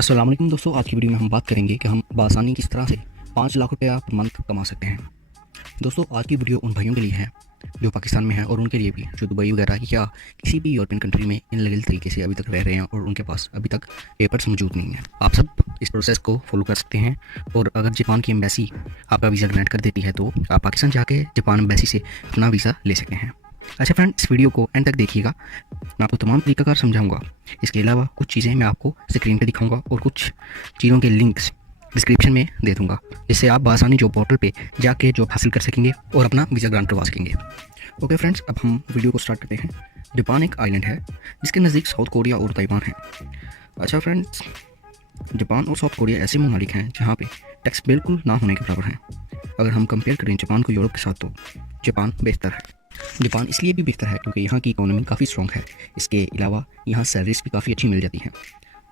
अस्सलाम वालेकुम दोस्तों, आज की वीडियो में हम बात करेंगे कि हम बआसानी किस तरह से 5 लाख रुपया पर मंथ कमा सकते हैं। दोस्तों, आज की वीडियो उन भाइयों के लिए है जो पाकिस्तान में हैं और उनके लिए भी जो दुबई वगैरह या किसी भी यूरोपियन कंट्री में इनलीगल तरीके से अभी तक रह रहे हैं और उनके पास अभी तक पेपर्स मौजूद नहीं हैं। आप सब इस प्रोसेस को फॉलो कर सकते हैं और अगर जापान की एम्बेसी आपका वीज़ा ग्रांट कर देती है तो आप पाकिस्तान जाके जापान एम्बेसी से अपना वीज़ा ले सकते हैं। अच्छा फ्रेंड, इस वीडियो को एंड तक देखिएगा, मैं आपको तमाम तरीक़ाकार समझाऊंगा। इसके अलावा कुछ चीज़ें मैं आपको स्क्रीन पे दिखाऊंगा और कुछ चीज़ों के लिंक्स डिस्क्रिप्शन में दे दूंगा, जिससे आप बआसानी जॉब पोर्टल पे जाके जॉब हासिल कर सकेंगे और अपना वीज़ा ग्रांट करवा सकेंगे। ओके फ्रेंड्स, अब हम वीडियो को स्टार्ट करते हैं। जापान एक आइलैंड है जिसके नज़दीक साउथ कोरिया और ताइवान है। अच्छा फ्रेंड्स, जापान और साउथ कोरिया ऐसे ममालिक हैं जहाँ पे टैक्स बिल्कुल ना होने के बराबर हैं। अगर हम कंपेयर करें जापान को यूरोप के साथ तो जापान बेहतर है। जापान इसलिए भी बेहतर है क्योंकि यहाँ की इकोनॉमी काफ़ी स्ट्रॉन्ग है। इसके अलावा यहाँ सैलरीज भी काफ़ी अच्छी मिल जाती हैं।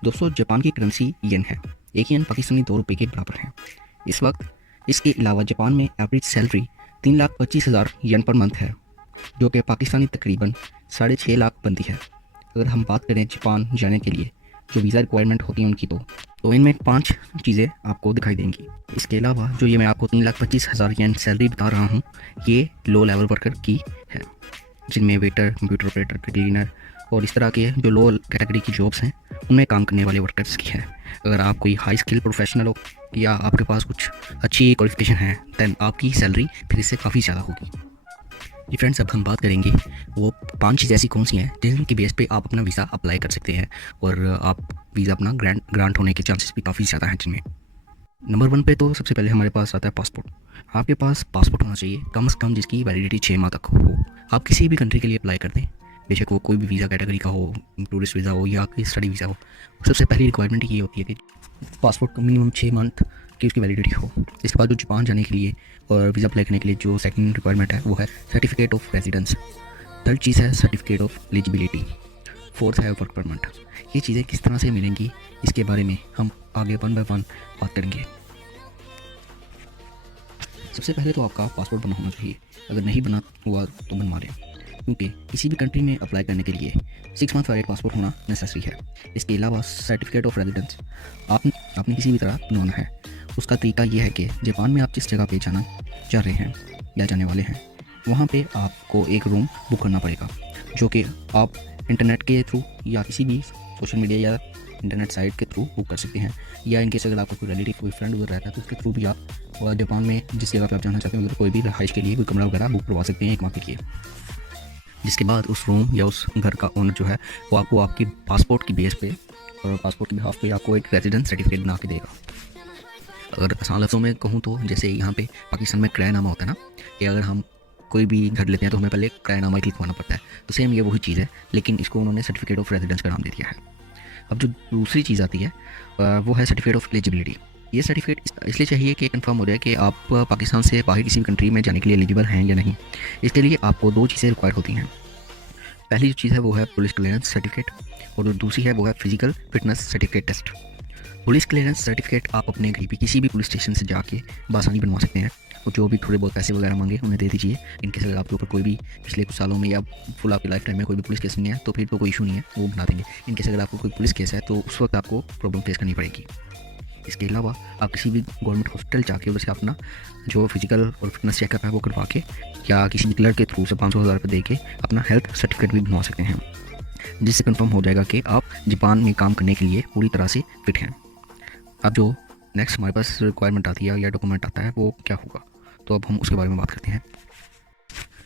दोस्तों, जापान की करेंसी येन है। एक येन पाकिस्तानी 2 रुपये के बराबर है इस वक्त। इसके अलावा जापान में एवरेज सैलरी 3,25,000 येन पर मंथ है, जो कि पाकिस्तानी तकरीबन 6.5 लाख बनती है। अगर हम बात करें जापान जाने के लिए जो वीज़ा रिक्वायरमेंट होती है उनकी, तो इनमें 5 चीज़ें आपको दिखाई देंगी। इसके अलावा जो ये मैं आपको 3,25,000 येन सैलरी बता रहा हूँ, ये लो लेवल वर्कर की है, जिनमें वेटर, कंप्यूटर ऑपरेटर, क्लीनर और इस तरह के जो लो कैटेगरी की जॉब्स हैं उनमें काम करने वाले वर्कर्स की है। अगर आप कोई हाई स्किल प्रोफेशनल हो या आपके पास कुछ अच्छी क्वालिफिकेशन है, दैन आपकी सैलरी फिर इससे काफ़ी ज़्यादा होगी। जी फ्रेंड्स, अब हम बात करेंगे वो 5 चीज़ ऐसी कौन सी हैं जिनकी बेस पे आप अपना वीज़ा अप्लाई कर सकते हैं और आप वीज़ा अपना ग्रांट होने के चांसेस भी काफ़ी ज़्यादा हैं जिनमें। नंबर 1 पे तो सबसे पहले हमारे पास आता है पासपोर्ट। आपके पास पासपोर्ट होना चाहिए कम से कम जिसकी वैलिडिटी 6 माह तक हो। आप किसी भी कंट्री के लिए अप्लाई कर दें, बेशक वो कोई भी वीज़ा कैटेगरी का हो, टूरिस्ट वीज़ा हो या कोई स्टडी वीज़ा हो, सबसे पहली रिक्वायरमेंट ये होती है कि पासपोर्ट का मिनिमम 6 मंथ की उसकी वैलिडिटी हो। इसके बाद जो जापान जाने के लिए और वीज़ा अप्लाई करने के लिए जो सेकंड रिक्वायरमेंट है वो है सर्टिफिकेट ऑफ रेजिडेंस। थर्ड चीज़ है सर्टिफिकेट ऑफ एलिजिबिलिटी। फोर्थ है वर्क परमिट। ये चीज़ें किस तरह से मिलेंगी इसके बारे में हम आगे 1 बाय 1 बात करेंगे। सबसे पहले तो आपका पासपोर्ट बना होना चाहिए। अगर नहीं बना हुआ तो बनवा लें, क्योंकि किसी भी कंट्री में अप्लाई करने के लिए 6 मंथ वैलिड पासपोर्ट होना नेसेसरी है। इसके अलावा सर्टिफिकेट ऑफ रेजिडेंस आपने किसी भी तरह बनवाना है। उसका तरीका ये है कि जापान में आप जिस जगह पे जाना चाह रहे हैं या जाने वाले हैं, वहाँ पे आपको एक रूम बुक करना पड़ेगा, जो कि आप इंटरनेट के थ्रू या किसी भी सोशल मीडिया या इंटरनेट साइट के थ्रू बुक कर सकते हैं। या इनकेस अगर आपका कोई रिलेटिव, कोई फ्रेंड उधर रहता है तो उसके थ्रू भी आप जापान में जिस जगह पे आप जाना चाहते हैं उधर कोई भी रहाइश के लिए कोई कमरा वगैरह बुक करवा सकते हैं 1 माह के लिए। जिसके बाद उस रूम या उस घर का ओनर जो है वो आपको आपकी पासपोर्ट की बेस पे और पासपोर्ट के बिहाफ पे आपको एक रेजिडेंस सर्टिफिकेट बना के देगा। अगर आसान लफ्ज़ों में कहूँ तो जैसे यहाँ पे पाकिस्तान में किरायानामा होता है ना, कि अगर हम कोई भी घर लेते हैं तो हमें पहले किरायानामा ही लिखवाना पड़ता है, तो सेम ये वही चीज़ है, लेकिन इसको उन्होंने सर्टिफिकेट ऑफ रेजिडेंस का नाम दे दिया है। अब जो दूसरी चीज़ आती है वो है सर्टिफिकेट ऑफ एलिजिबिलिटी। ये सर्टिफिकेट इसलिए चाहिए कि कंफर्म हो जाए कि आप पाकिस्तान से बाहर किसी भी कंट्री में जाने के लिए एलिजिबल हैं या नहीं। इसके लिए आपको 2 चीज़ें रिक्वायर होती हैं। पहली जो चीज़ है वो है पुलिस क्लियरेंस सर्टिफिकेट और जो दूसरी है वो है physical fitness certificate test. Police clearance certificate आप अपने घर पे किसी भी पुलिस स्टेशन से जाके बआसानी बनवा सकते हैं, और जो भी थोड़े बहुत पैसे वगैरह मांगे उन्हें दे दीजिए। इनकेस अगर आपके ऊपर कोई भी पिछले कुछ सालों में या फुल आपकी लाइफ टाइम में कोई भी पुलिस केस नहीं है तो फिर तो कोई इशू नहीं है, वो बना देंगे। इनकेस अगर आपको कोई पुलिस केस है तो उस वक्त आपको प्रॉब्लम फेस करनी पड़ेगी। इसके अलावा आप किसी भी गवर्नमेंट हॉस्पिटल जाके उधर से अपना जो फिजिकल और फिटनेस चेकअप है वो करवा के या किसी क्लर्क के थ्रू से 500,000 रुपये दे के अपना हेल्थ सर्टिफिकेट भी बनवा सकते हैं, जिससे कंफर्म हो जाएगा कि आप जापान में काम करने के लिए पूरी तरह से फिट हैं। अब जो नेक्स्ट हमारे पास रिक्वायरमेंट आती है या डॉक्यूमेंट आता है वो क्या होगा, तो अब हम उसके बारे में बात करते हैं।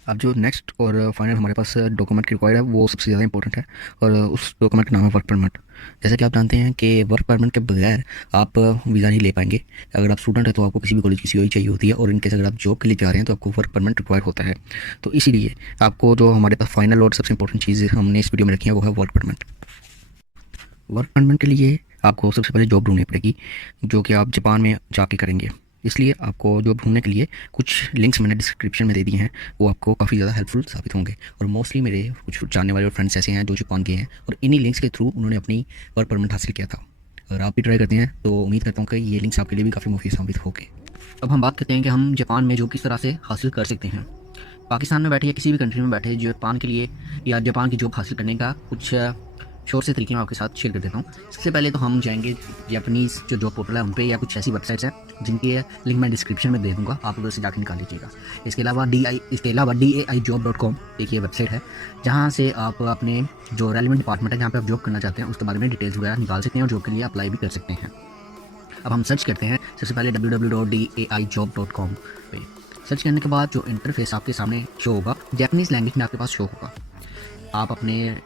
अब जो नेक्स्ट और फाइनल हमारे पास डॉक्यूमेंट रिक्वायर्ड है वो सबसे ज़्यादा इंपॉर्टेंट है, और उस डॉक्यूमेंट का नाम है वर्क परमिट। जैसा कि आप जानते हैं कि वर्क परमिट के बगैर आप वीज़ा नहीं ले पाएंगे। अगर आप स्टूडेंट हैं तो आपको किसी भी कॉलेज की सीओई चाहिए होती है, और इनकेस अगर आप जॉब के लिए जा रहे हैं तो आपको वर्क परमिट रिक्वायर होता है। तो इसीलिए आपको जो हमारे पास फाइनल और सबसे इंपॉर्टेंट चीज़ हमने इस वीडियो में रखी है वो है वर्क परमिट। वर्क परमिट के लिए आपको सबसे पहले जॉब ढूंढनी पड़ेगी, जो कि आप जापान में जाके करेंगे। इसलिए आपको जॉब ढूंढने के लिए कुछ लिंक्स मैंने डिस्क्रिप्शन में दे दिए हैं, वो आपको काफ़ी ज़्यादा हेल्पफुल साबित होंगे। और मोस्टली मेरे कुछ जानने वाले और फ्रेंड्स ऐसे हैं जो जापान गए हैं और इन्हीं लिंक्स के थ्रू उन्होंने अपनी वर्क परमिट हासिल किया था। अगर आप भी ट्राई करते हैं तो उम्मीद करता हूँ कि ये लिंक्स आपके लिए भी काफ़ी मुफीद साबित होंगे। अब हम बात करते हैं कि हम जापान में जॉब किस तरह से हासिल कर सकते हैं। पाकिस्तान में बैठे या किसी भी कंट्री में बैठे जापान के लिए या जापान की जॉब हासिल करने का कुछ शोर से तरीके मैं आपके साथ शेयर कर देता हूँ। सबसे पहले तो हम जाएंगे जापानीज़ जो जॉब पोर्टल है उन पे, या कुछ ऐसी वेबसाइट्स हैं जिनकी लिंक मैं डिस्क्रिप्शन में दे दूँगा, आप उधर से जाकर निकाल लीजिएगा। इसके अलावा DAIjob.com एक ये वेबसाइट है जहाँ से आप अपने जो रेलिवेंट डिपार्टमेंट है जहाँ पे आप जॉब करना चाहते हैं उसके बारे में डिटेल्स वगैरह निकाल सकते हैं और जॉब के लिए अप्लाई भी कर सकते हैं। अब हम सर्च करते हैं सबसे पहले www.daijob.com पे। सर्च करने के बाद जो इंटरफेस आपके सामने शो होगा जापानीज़ लैंग्वेज में आपके पास शो होगा। आप अपने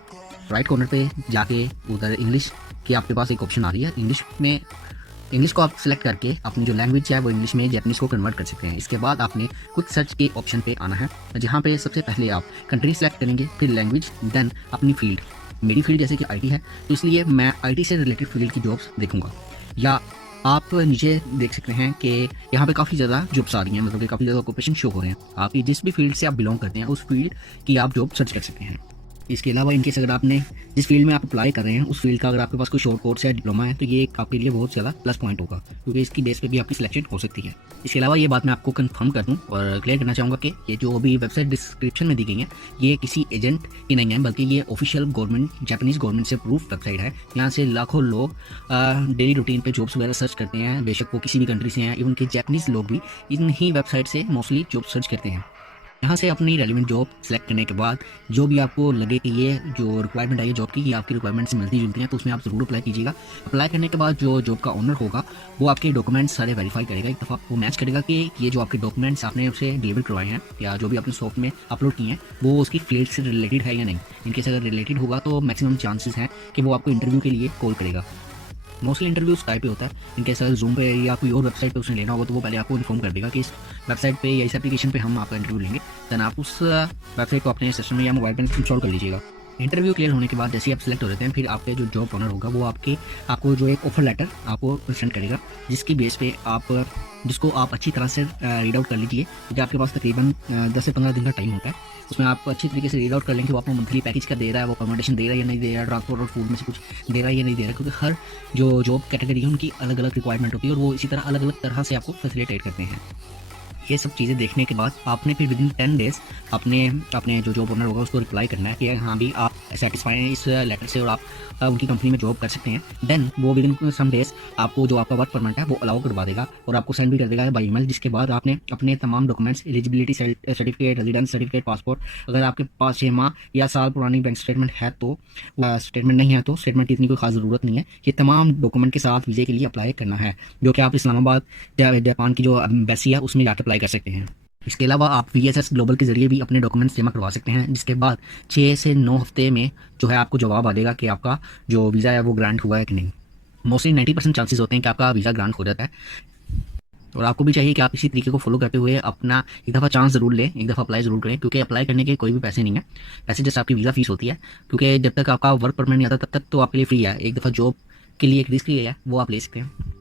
राइट कॉर्नर पे जाके उधर इंग्लिश की आपके पास एक ऑप्शन आ रही है, इंग्लिश को आप सिलेक्ट करके अपनी जो लैंग्वेज है वो इंग्लिश में जापानीज़ को कन्वर्ट कर सकते हैं। इसके बाद आपने क्विक सर्च के ऑप्शन पे आना है जहाँ पे सबसे पहले आप कंट्री सेलेक्ट करेंगे, फिर लैंग्वेज, देन अपनी फील्ड। मेरी फील्ड जैसे कि IT है तो इसलिए मैं IT से रिलेटेड फील्ड की जॉब्स देखूंगा। या आप नीचे देख सकते हैं कि यहाँ पे काफ़ी ज़्यादा जॉब्स आ रही हैं, मतलब कि काफ़ी ज़्यादा ऑक्यूपेशन शो हो रहे हैं। आप जिस भी फील्ड से आप बिलोंग करते हैं उस फील्ड की आप जॉब सर्च कर सकते हैं। इसके अलावा इनकेस अगर आपने जिस फील्ड में आप अप्लाई कर रहे हैं उस फील्ड का अगर आपके पास कोई शॉर्ट कोर्स या डिप्लोमा है तो ये आपके लिए बहुत ज़्यादा प्लस पॉइंट होगा, क्योंकि इसकी बेस पे भी आपकी सिलेक्शन हो सकती है। इसके अलावा ये बात मैं आपको कंफर्म कर दूं और क्लियर करना चाहूँगा कि ये जो अभी वेबसाइट डिस्क्रिप्शन में दी गई है ये किसी एजेंट की नहीं है, बल्कि ये ऑफिशियल गवर्नमेंट जापानीज़ गवर्नमेंट से प्रूफ वेबसाइट है। यहाँ से लाखों लोग डेली रूटीन पे जॉब्स वगैरह सर्च करते हैं, बेशक वो किसी भी कंट्री से हैं। इवन के जापानीज़ लोग भी इन ही वेबसाइट से मोस्टली जॉब सर्च करते हैं। यहाँ से अपनी रेलिवेंट जॉब सेलेक्ट करने के बाद जो भी आपको लगे कि ये जो रिक्वायरमेंट है ये जॉब की ये आपकी रिक्वायरमेंट से मिलती जुलती हैं तो उसमें आप ज़रूर अप्लाई कीजिएगा। अप्लाई करने के बाद जो जॉब का ओनर होगा वो आपके डॉक्यूमेंट्स सारे वेरीफाई करेगा, एक दफ़ा वो मैच करेगा कि ये जो आपके डॉक्यूमेंट्स आपने उसे डिलीवर करवाए हैं या जो भी आपने सॉफ्ट में अपलोड किए हैं वो उसकी फील्ड से रिलेटेड है या नहीं। इनकेस अगर रिलेटेड होगा तो मैक्सिमम चांसेस हैं कि वो आपको इंटरव्यू के लिए कॉल करेगा। मोस्टली इंटरव्यू स्काइप पे होता है। इनकेस अगर जूम पे या कोई और वेबसाइट पे उसने लेना होगा तो वो पहले आपको इन्फॉर्म कर देगा कि इस वेबसाइट पे या इस एप्लीकेशन पे हम आपका इंटरव्यू लेंगे। देन आप उस वेबसाइट को अपने सिस्टम में या मोबाइल पर इंस्टॉल कर लीजिएगा। इंटरव्यू क्लियर होने के बाद जैसे आप सिलेक्ट हो जाते हैं फिर आपके जो जॉब ऑनर होगा वो आपको जो एक ऑफर लेटर आपको सेंड करेगा, जिसको आप अच्छी तरह से रीड आउट कर लीजिए, क्योंकि आपके पास तकरीबन 10 से 15 दिन का टाइम होता है। उसमें आप अच्छी तरीके से रीड आउट कर लेंगे वो आपको मंथली पैकेज का दे रहा है, वो अकोमोडेशन दे रहा है या नहीं दे रहा है, ट्रांसपोर्ट और फूड में से कुछ दे रहा है या नहीं दे रहा है, क्योंकि हर जो जॉब कैटेगरी है उनकी अलग अलग रिक्वायरमेंट होती है और वो इसी तरह अलग अलग तरह से आपको फैसिलिटेट करते हैं। ये सब चीज़ें देखने के बाद आपने फिर विदिन 10 डेज़ अपने जो जॉब ओनर होगा उसको रिप्लाई करना है कि हाँ भी आप सेटिस्फाई हैं इस लेटर से और आप उनकी कंपनी में जॉब कर सकते हैं। देन वो विदिन सम डेज़ आपको जो आपका वर्क परमिट है वो अलाउ करवा देगा और आपको सेंड भी कर देगा बाई ईमेल, जिसके बाद आपने अपने तमाम documents, eligibility certificate, residence certificate, passport, अगर आपके पास 6 माह या साल पुरानी बैंक स्टेटमेंट है तो स्टेटमेंट नहीं है तो स्टेटमेंट की इतनी कोई खास ज़रूरत नहीं है। ये तमाम डॉक्यूमेंट के साथ वीज़े के लिए अप्लाई करना है, जो कि आप इस्लामाबाद जापान की जो एम्बेसी है उसमें जाकर अप्लाई कर सकते हैं। इसके अलावा आप VSS ग्लोबल के ज़रिए भी अपने डॉक्यूमेंट्स जमा करवा सकते हैं, जिसके बाद 6 से 9 हफ्ते में जो है आपको जवाब आ जाएगा कि आपका जो वीज़ा है वो ग्रांट हुआ है कि नहीं। मोस्टली 90% चांसेस होते हैं कि आपका वीज़ा ग्रांट हो जाता है और आपको भी चाहिए कि आप इसी तरीके को फॉलो करते हुए अपना एक दफ़ा चांस ज़रूर लें, एक दफ़ा अप्लाई ज़रूर करें, क्योंकि अप्लाई करने के कोई भी पैसे नहीं है, पैसे जैसे आपकी वीज़ा फीस होती है, क्योंकि जब तक आपका वर्क परमिट नहीं आता तब तक तो आपके लिए फ्री है। एक दफ़ा जॉब के लिए एक रिस्क है वो आप ले सकते हैं।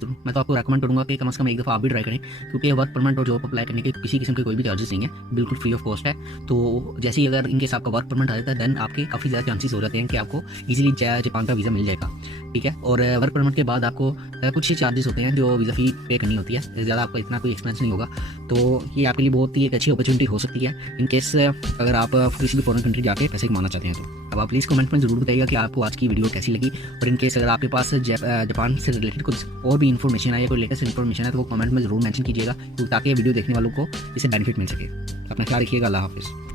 तो मैं तो आपको रेकमेंड करूंगा कि कम से कम एक दफ़ा आप भी ट्राई करें, क्योंकि वर्क परमिट और जॉब अप्लाई करने के किसी किस्म के कोई भी चार्जेस नहीं है, बिल्कुल फ्री ऑफ कॉस्ट है। तो जैसे ही अगर इनकेस आपका वर्क परमिट आ जाता है देन आपके काफ़ी ज़्यादा चांसेस हो जाते हैं कि आपको इजीली जापान का वीज़ा मिल जाएगा, ठीक है। और वर्क परमिट के बाद आपको कुछ चार्जेस होते हैं जो वीज़ा फ़ी पे करनी होती है, ज़्यादा आपका इतना कोई एक्सपेंस नहीं होगा। तो ये आपके लिए बहुत ही एक अच्छी अपॉर्चुनिटी हो सकती है इनकेस अगर आप किसी भी फॉरेन कंट्री जाके पैसे कमाना चाहते हैं। तो अब आप प्लीज़ कमेंट में ज़रूर बताइएगा कि आपको आज की वीडियो कैसी लगी, और इनकेस अगर आपके पास जापान से रिलेटेड कुछ और भी इन्फॉर्मेशन है या कोई लेटेस्ट इन्फॉर्मेशन है तो वो कमेंट में ज़रूर मेंशन कीजिएगा, ताकि वीडियो देखने वालों को इससे बेनिफिट मिल सके। अपना ख्याल रखिएगा। अल्लाह हाफिज़।